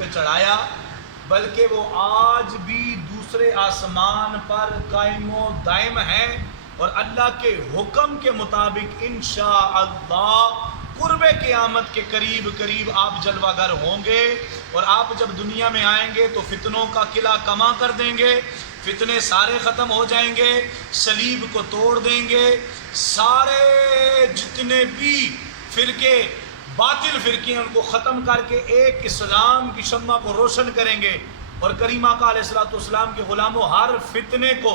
پہ چڑھایا، بلکہ وہ آج بھی دوسرے آسمان پر قائم و دائم ہے، اور اللہ کے حکم کے مطابق انشاءاللہ قرب قیامت کے قریب قریب آپ جلوہ گر ہوں گے، اور آپ جب دنیا میں آئیں گے تو فتنوں کا قلعہ کما کر دیں گے، فتنے سارے ختم ہو جائیں گے، صلیب کو توڑ دیں گے، سارے جتنے بھی فرقے باطل فرقے ہیں ان کو ختم کر کے ایک اسلام کی شمع کو روشن کریں گے، اور کریم آقا علیہ الصلوۃ والسلام کے غلاموں ہر فتنے کو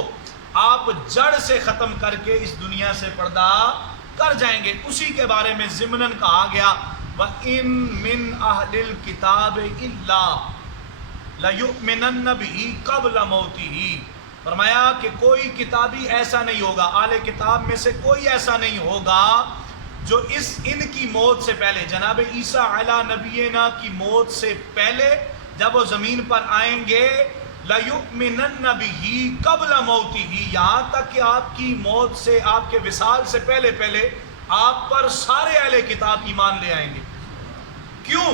آپ جڑ سے ختم کر کے اس دنیا سے پردہ کر جائیں گے۔ اسی کے بارے میں ضمناً کہا گیا وَإِن مِّنْ أَهْلِ الْكِتَابِ إِلَّا لَيُؤْمِنَنَّ بِهِ قَبْلَ مَوْتِهِ، فرمایا کہ کوئی کتابی ایسا نہیں ہوگا، اہل کتاب میں سے کوئی ایسا نہیں ہوگا جو ان کی موت سے پہلے، جناب عیسیٰ علیہ نبینا کی موت سے پہلے جب وہ زمین پر آئیں گے، لَيُؤْمِنَنَّ بِهِ قَبْلَ مَوْتِهِ، یہاں تک کہ آپ کی موت سے، آپ کے وصال سے پہلے آپ پر سارے اہل کتاب ایمان لے آئیں گے۔ کیوں؟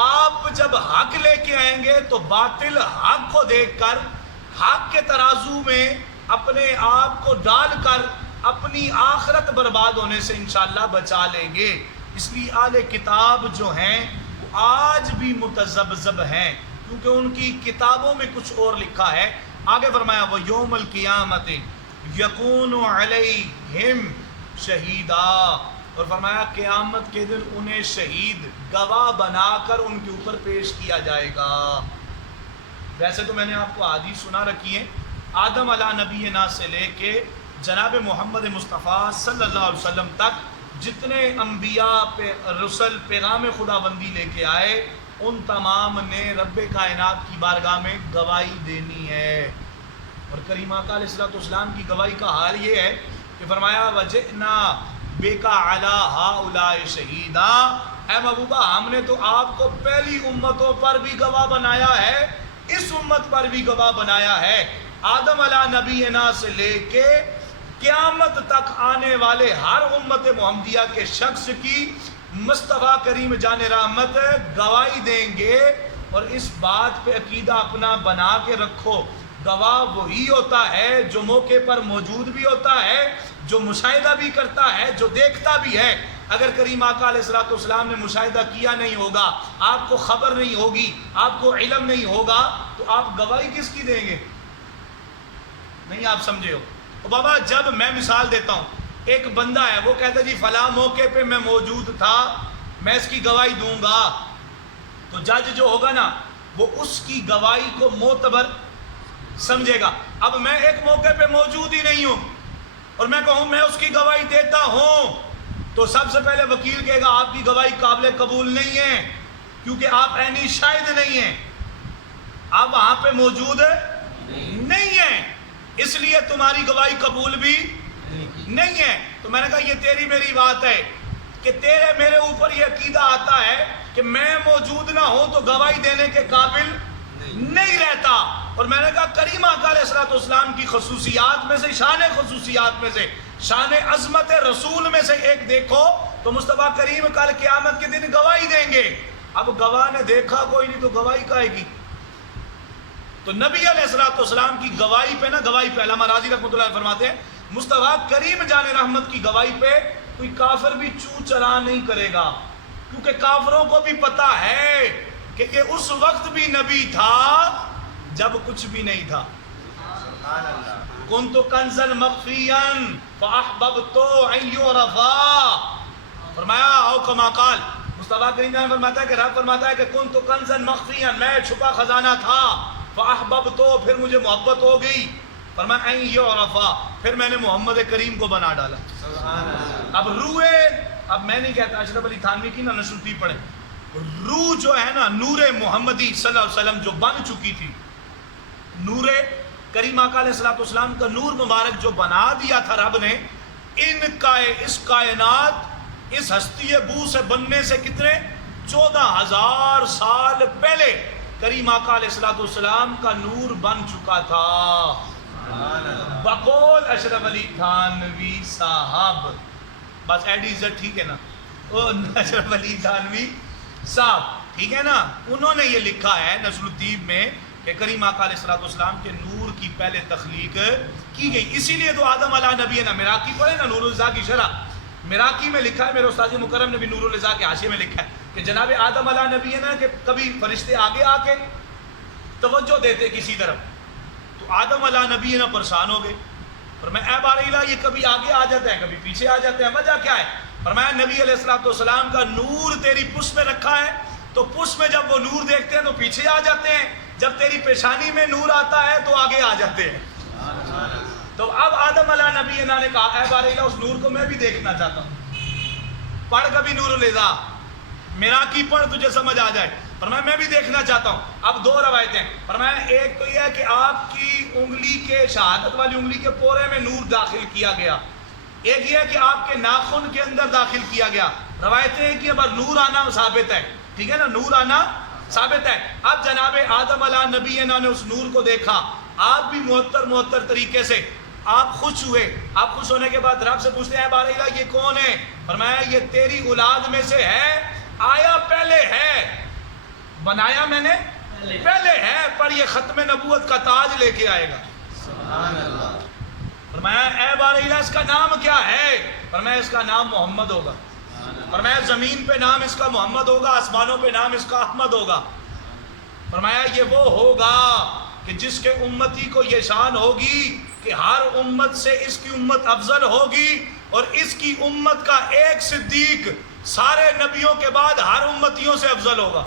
آپ جب حق لے کے آئیں گے تو باطل حق کو دیکھ کر حق کے ترازو میں اپنے آپ کو ڈال کر اپنی آخرت برباد ہونے سے انشاءاللہ بچا لیں گے۔ اس لیے اہل کتاب جو ہیں وہ آج بھی متذبذب ہیں، کیونکہ ان کی کتابوں میں کچھ اور لکھا ہے۔ آگے فرمایا وَيَوْمَ الْقِيَامَةِ يَكُونُ عَلَيْهِمْ شَهِيدًا، اور فرمایا قیامت کے دن انہیں شہید گواہ بنا کر ان کے اوپر پیش کیا جائے گا۔ ویسے تو میں نے آپ کو حدیث سنا رکھی ہے، آدم علیہ نبینا سے لے کے جناب محمد مصطفیٰ صلی اللہ علیہ وسلم تک جتنے انبیاء رسل پیغام خدا بندی لے کے آئے، ان تمام نے رب کائنات کی بارگاہ میں گواہی دینی ہے، اور کریم آقا علیہ الصلوۃ والسلام کی گواہی کا حال یہ ہے کہ فرمایا وَجِئْنَا بِكَ عَلَىٰ هَٰؤُلَاءِ شَهِيدًا، اے محبوبہ ہم نے تو آپ کو پہلی امتوں پر بھی گواہ بنایا ہے، اس امت پر بھی گواہ بنایا ہے، آدم علیہ نبینا سے لے کے قیامت تک آنے والے ہر امت محمدیہ کے شخص کی مصطفیٰ کریم جان رحمت گواہی دیں گے۔ اور اس بات پہ عقیدہ اپنا بنا کے رکھو، گواہ وہی ہوتا ہے جو موقع پر موجود بھی ہوتا ہے، جو مشاہدہ بھی کرتا ہے، جو دیکھتا بھی ہے۔ اگر کریم آقا علیہ الصلوۃ والسلام نے مشاہدہ کیا نہیں ہوگا، آپ کو خبر نہیں ہوگی، آپ کو علم نہیں ہوگا، تو آپ گواہی کس کی دیں گے؟ نہیں آپ سمجھے ہو؟ بابا جب میں مثال دیتا ہوں، ایک بندہ ہے وہ کہتا ہے جی فلاں موقع پہ میں موجود تھا، میں اس کی گواہی دوں گا، تو جج جو ہوگا نا وہ اس کی گواہی کو معتبر سمجھے گا۔ اب میں ایک موقع پہ موجود ہی نہیں ہوں اور میں کہوں میں اس کی گواہی دیتا ہوں، تو سب سے پہلے وکیل کہے گا آپ کی گواہی قابل قبول نہیں ہے، کیونکہ آپ عینی شاہد نہیں ہیں، آپ وہاں پہ موجود نہیں ہیں، اس لیے تمہاری گواہی قبول بھی نہیں ہے۔ تو میں نے کہا یہ تیری میری بات ہے کہ تیرے میرے اوپر یہ عقیدہ آتا ہے کہ میں موجود نہ ہوں تو گواہی دینے کے قابل نہیں رہتا، اور میں نے کہا کریم آقا علیہ الصلوۃ والسلام کی خصوصیات میں سے، شان خصوصیات میں سے، شان عظمت رسول میں سے ایک دیکھو تو مصطفیٰ کریم کل قیامت کے دن گواہی دیں گے۔ اب گواہ نے دیکھا کوئی نہیں تو گواہی کہے گی؟ تو نبی علیہ الصلوۃ والسلام کی گواہی پہ نا، گواہی پہ علامہ راضی رحمۃ اللہ علیہ فرماتے ہیں مصطفیٰ کریم جان رحمت کی گواہی پہ کوئی کافر بھی چو چرا نہیں کرے گا، کیونکہ کافروں کو بھی پتا ہے کہ یہ اس وقت بھی نبی تھا جب کچھ بھی نہیں تھا۔ کنت کنزا مخفیا فاحببت ان یعرفا، فرمایا او کما قال، مصطفیٰ کریم جان فرماتا ہے کہ رب فرماتا ہے کہ کنت کنزا مخفیا، میں چھپا خزانہ تھا، فاحببت، پھر مجھے محبت ہو گئی، فرمایا ان یعرفا، پھر میں نے محمد کریم کو بنا ڈالا۔ اب اب میں نہیں کہتا اشرف علی تھانوی کی نا نشرتی پڑھیں، روح جو ہے نا نور محمدی صلی اللہ علیہ وسلم جو بن چکی تھی، نور کریم آقا علیہ الصلوۃ والسلام کا نور مبارک جو بنا دیا تھا رب نے، اس کائنات اس ہستی بو سے بننے سے کتنے 14,000 سال پہلے کریم آقا علیہ الصلوۃ والسلام کا نور بن چکا تھا، بقول اشرف علی تھانوی صاحب، بس ایڈ ایزٹ ٹھیک ہے نا، اشرف علی تھانوی صاحب۔ ٹھیک ہے نا. انہوں نے یہ لکھا ہے نصر الدین میں کہ کریم آقا علیہ الصلوۃ والسلام کے نور کی پہلے تخلیق کی گئی. اسی لیے تو آدم علیہ نبی نا مراقی پڑھے نا نور الرضا کی شرح مراقی میں لکھا ہے, میرے استاد مکرم نے بھی نور الرضا کے حاشیے میں لکھا ہے کہ جناب آدم علیہ نبی نا کہ کبھی فرشتے آگے آ کے توجہ دیتے کسی طرف, تو آدم علیہ نبی نا پریشان ہو گئے. فرمایا اے باری الہ یہ کبھی آگے آ جاتا ہے کبھی پیچھے آ جاتا ہے, وجہ کیا ہے؟ فرمایا نبی علیہ الصلوۃ والسلام کا نور تیری پشت میں رکھا ہے, تو پشت میں جب وہ نور دیکھتے ہیں تو پیچھے آ جاتے ہیں, جب تیری پیشانی میں نور آتا ہے تو آگے آ جاتے ہیں. تو اب آدم علیہ نبی نے کہا اے باری الہ اس نور کو میں بھی دیکھنا چاہتا ہوں, پڑھ کبھی نور الرضا مراقی پڑھ تجھے سمجھ آ جائے. فرمایا میں بھی دیکھنا چاہتا ہوں. اب دو روایتیں, فرمایا ایک تو یہ ہے کہ آپ کی انگلی کے شہادت والی انگلی کے پورے میں نور داخل کیا گیا, ایک یہ ہے کہ آپ کے ناخن کے اندر داخل کیا گیا. روایتیں ہیں کہ نور آنا ثابت ہے, ٹھیک ہے نا, نور آنا ثابت ہے. اب جناب آدم علیہ نبی نے اس نور کو دیکھا, آپ بھی معطر طریقے سے آپ خوش ہوئے. آپ خوش ہونے کے بعد رب سے پوچھتے ہیں باری الہ یہ کون ہے؟ فرمایا یہ تیری اولاد میں سے ہے, آیا پہلے ہے, بنایا میں نے پہلے ہے, پر یہ ختم نبوت کا تاج لے کے آئے گا. سبحان اللہ. فرمایا اے باری الہ اس کا نام کیا ہے؟ فرمایا اس کا نام محمد ہوگا. فرمایا زمین پہ نام اس کا محمد ہوگا, آسمانوں پہ نام اس کا احمد ہوگا. فرمایا یہ وہ ہوگا کہ جس کے امتی کو یہ شان ہوگی کہ ہر امت سے اس کی امت افضل ہوگی, اور اس کی امت کا ایک صدیق سارے نبیوں کے بعد ہر امتیوں سے افضل ہوگا.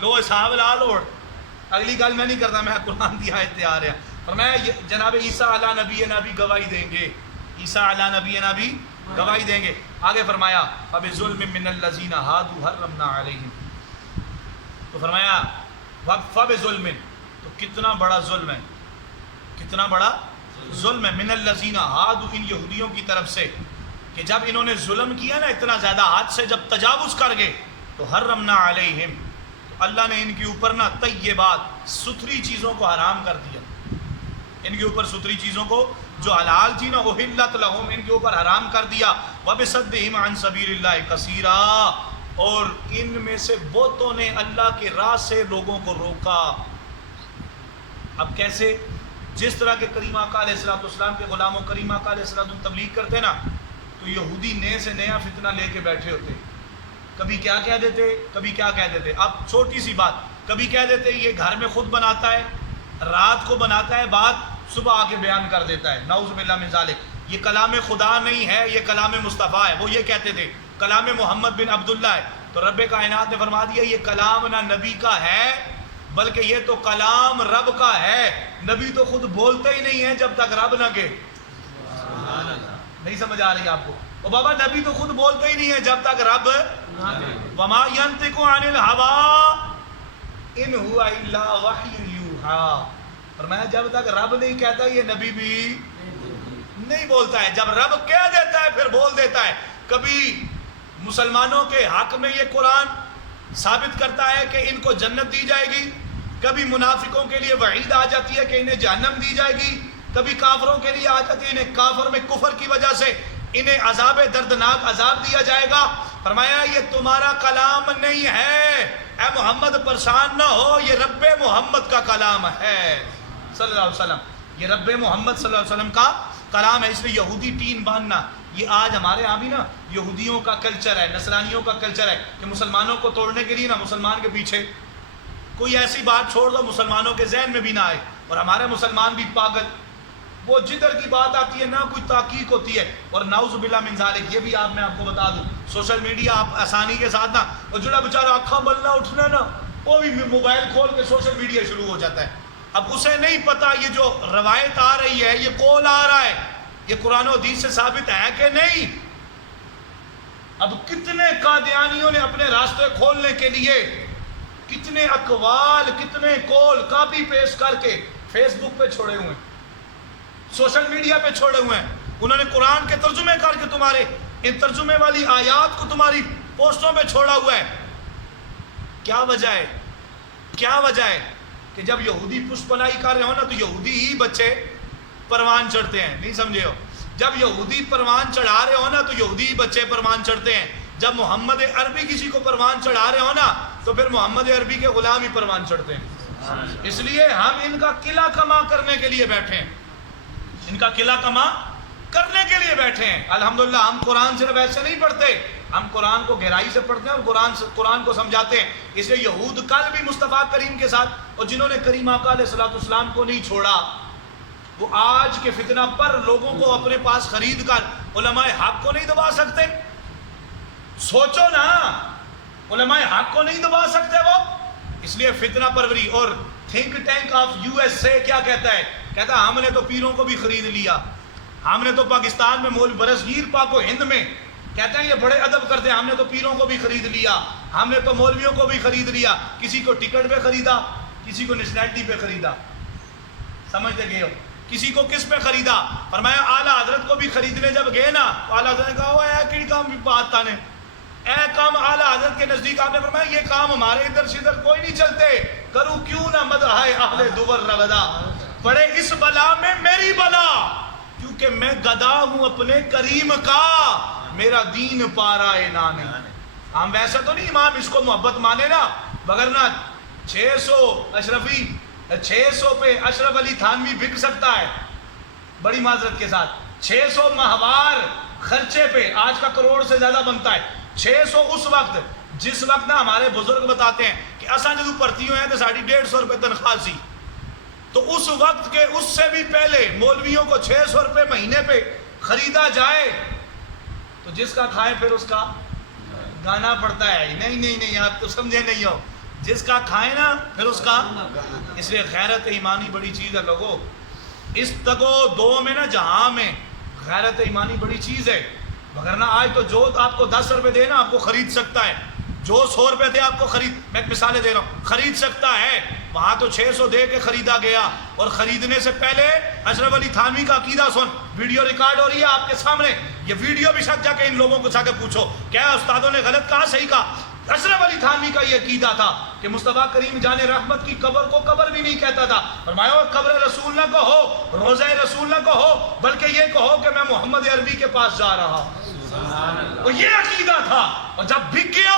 لو صاحب لالوڑ اگلی گل میں نہیں کرتا, میں قرآن کی آیت تیار ہے. فرمایا جناب عیسیٰ علیہ نبی بھی گواہی دیں گے, عیسیٰ علیہ نبی بھی گواہی دیں گے. آگے فرمایا فَبِظُلْمٍ مِّنَ الَّذِينَ هَادُوا حَرَّمْنَا عَلَيْهِمْ, تو فرمایا فَبِظُلْمٍ, تو کتنا بڑا ظلم ہے, کتنا بڑا ظلم ہے, من الذین ہادوا, ان یہودیوں کی طرف سے, کہ جب انہوں نے ظلم کیا نا اتنا زیادہ حد سے جب تجاوز کر گئے, تو حرمنا علیہم, تو اللہ نے ان کے اوپر نا طیبات ستھری چیزوں کو حرام کر دیا. ان کے اوپر ستھری چیزوں کو جو حلال تھی نا احلت لہم, ان کے اوپر حرام کر دیا. وبصدہم عن سبیل اللہ کثیرا, اور ان میں سے بہتوں نے اللہ کے راہ سے لوگوں کو روکا. اب کیسے؟ جس طرح کے کریم آقا علیہ الصلوۃ والسلام کے غلاموں کریم آقا علیہ السلام تبلیغ کرتے نا, تو یہودی نئے سے نیا فتنہ لے کے بیٹھے ہوتے, کبھی کیا کہہ دیتے, کبھی کیا کہہ دیتے. اب چھوٹی سی بات, کبھی کہہ دیتے یہ گھر میں خود بناتا ہے, رات کو بناتا ہے, بات صبح آ کے بیان کر دیتا ہے, نعوذ باللہ من ذالک, یہ کلام خدا نہیں ہے, یہ کلام مصطفیٰ ہے. وہ یہ کہتے تھے کلام محمد بن عبداللہ ہے, تو رب کائنات نے فرما دیا یہ کلام نہ نبی کا ہے بلکہ یہ تو کلام رب کا ہے. نبی تو خود بولتے ہی نہیں ہے جب تک رب نہ کہے. نہیں سمجھ آ رہی آپ کو؟ او بابا نبی تو خود بولتے ہی نہیں ہے جب تک رب وما ينطق عن الهوى ان هو الا وحی یوحى. فرمایا جب تک رب نہیں کہتا یہ نبی بھی نہیں بولتا ہے, جب رب کہہ دیتا ہے پھر بول دیتا ہے. کبھی مسلمانوں کے حق میں یہ قرآن ثابت کرتا ہے کہ ان کو جنت دی جائے گی, کبھی منافقوں کے لیے وعید آ جاتی ہے کہ انہیں جہنم دی جائے گی, کبھی کافروں کے لیے آ جاتی ہے انہیں کافر میں کفر کی وجہ سے انہیں عذاب دردناک عذاب دیا جائے گا. فرمایا یہ تمہارا کلام نہیں ہے, اے محمد پریشان نہ ہو, یہ رب محمد کا کلام ہے صلی اللہ علیہ وسلم, یہ رب محمد صلی اللہ علیہ وسلم کا کلام ہے. اس لیے یہودی ٹین باندھنا یہ آج ہمارے یہاں بھی نا یہودیوں کا کلچر ہے, نصرانیوں کا کلچر ہے کہ مسلمانوں کو توڑنے کے لیے نا مسلمان کے پیچھے کوئی ایسی بات چھوڑ دو مسلمانوں کے ذہن میں بھی نہ آئے. اور ہمارے مسلمان بھی پاگل, وہ جدھر کی بات آتی ہے نہ کوئی تحقیق ہوتی ہے. اور نعوذ باللہ من ذالک, یہ بھی میں آپ کو بتا دوں, سوشل میڈیا آپ آسانی کے ساتھ نا, اور جڑا بیچارہ آنکھاں بلنا اٹھنا نا وہ بھی موبائل کھول کے سوشل میڈیا شروع ہو جاتا ہے. اب اسے نہیں پتا یہ جو روایت آ رہی ہے, یہ قول آ رہا ہے, یہ قرآن و حدیث سے ثابت ہے کہ نہیں. اب کتنے قادیانیوں نے اپنے راستے کھولنے کے لیے کتنے اقوال, کتنے قول کاپی پیسٹ کر کے فیس بک پہ چھوڑے ہوئے ہیں, سوشل میڈیا پہ چھوڑے ہوئے ہیں. انہوں نے قرآن کے ترجمے کر کے تمہارے ان ترجمے والی آیات کو تمہاری پوسٹوں پہ چھوڑا ہوا ہے. کیا وجہ ہے؟ کیا وجہ ہے کہ جب یہودی پشت پناہی کر رہے ہو نا تو یہودی ہی بچے پروان چڑھتے ہیں. نہیں سمجھے ہو؟ جب یہودی پروان چڑھا رہے ہو نا تو یہودی ہی بچے پروان چڑھتے ہیں. جب محمد عربی کسی کو پروان چڑھا رہے ہو نا تو پھر محمد عربی کے غلام ہی پروان چڑھتے ہیں. اس لیے ہم ان کا قلعہ کما کرنے کے لیے بیٹھے ہیں, ان کا قلعہ کما کرنے کے لیے بیٹھے ہیں. الحمدللہ ہم قرآن صرف ایسے نہیں پڑھتے, ہم قرآن کو گہرائی سے پڑھتے ہیں اور قرآن کو سمجھاتے ہیں. اس لیے یہود کل بھی مصطفیٰ کریم کے ساتھ, اور جنہوں نے کریم آقا علیہ السلام کو نہیں چھوڑا, وہ آج کے فتنہ پر لوگوں کو اپنے پاس خرید کر علماء حق کو نہیں دبا سکتے. سوچو نا, علماء حق کو نہیں دبا سکتے وہ. اس لیے فتنہ پروری. اور تھنک ٹینک آف USA کیا کہتا ہے؟ کہتا ہے ہم نے تو پیروں کو بھی خرید لیا, ہم نے تو پاکستان میں مولوی برصغیر پاک و ہند میں کہتے ہیں یہ بڑے ادب کرتے ہیں, ہم نے تو پیروں کو بھی خرید لیا, ہم نے تو مولویوں کو بھی خرید لیا. کسی کو ٹکٹ پہ خریدا, کسی کو نیشنلٹی پہ خریدا. سمجھتے گئے ہو کسی کو کس پہ خریدا؟ فرمایا اعلیٰ حضرت کو بھی خریدنے جب گئے نا, اعلیٰ حضرت نے کہا وہ اے کئی کام بھی بات تھا نے, اے کام اعلیٰ حضرت کے نزدیک آپ نے فرمایا یہ کام ہمارے ادھر سے ادھر کوئی نہیں چلتے, کروں کیوں نہ مدح اہل دور رغدا, پڑے اس بلا میں میری بلا, کیونکہ میں گدا ہوں اپنے کریم کا, میرا دین پارا نانے. ہم ویسا تو نہیں امام اس کو محبت مانے نا, وگرنہ 600 پہ اشرف علی تھانوی بک سکتا ہے بڑی معذرت کے ساتھ. 600 ماہوار خرچے پہ آج کا کروڑ سے زیادہ بنتا ہے. 600 اس وقت جس وقت نا ہمارے بزرگ بتاتے ہیں کہ اساں جدو پرتی ہوئے ہیں تو 150 روپے تنخواہ سی, تو اس وقت کے اس سے بھی پہلے مولویوں کو 600 روپے مہینے پہ خریدا جائے تو جس کا کھائے پھر اس کا گانا پڑتا ہے. نہیں آپ تو سمجھے نہیں ہو, جس کا کھائے نا پھر اس کا. اس لیے غیرت ایمانی بڑی چیز ہے لوگوں. اس تگو دو میں نا جہاں میں غیرت ایمانی بڑی چیز ہے. وگرنہ آج تو جو آپ کو 10 روپے دے نا آپ کو خرید سکتا ہے, جو 100 روپے دے آپ کو خرید, میں ایک مثالیں دے رہا ہوں, خرید سکتا ہے. وہاں تو 600 دے کے خریدا گیا, اور خریدنے سے پہلے اشرف علی تھانوی کا عقیدہ سن, ویڈیو ریکارڈ ہو رہی ہے آپ کے سامنے, یہ ویڈیو بھی شک جا کے ان لوگوں کو جا کے پوچھو کیا استادوں نے غلط کہا صحیح کہا. اشرف علی تھانوی کا یہ عقیدہ تھا کہ مصطفیٰ کریم جان رحمت کی قبر کو قبر بھی نہیں کہتا تھا. فرمایا قبر رسول نہ کہو, روضہ رسول نہ کہو, بلکہ یہ کہو کہ میں محمد عربی کے پاس جا رہا ہوں. اور یہ عقیدہ تھا, اور جب بک گیا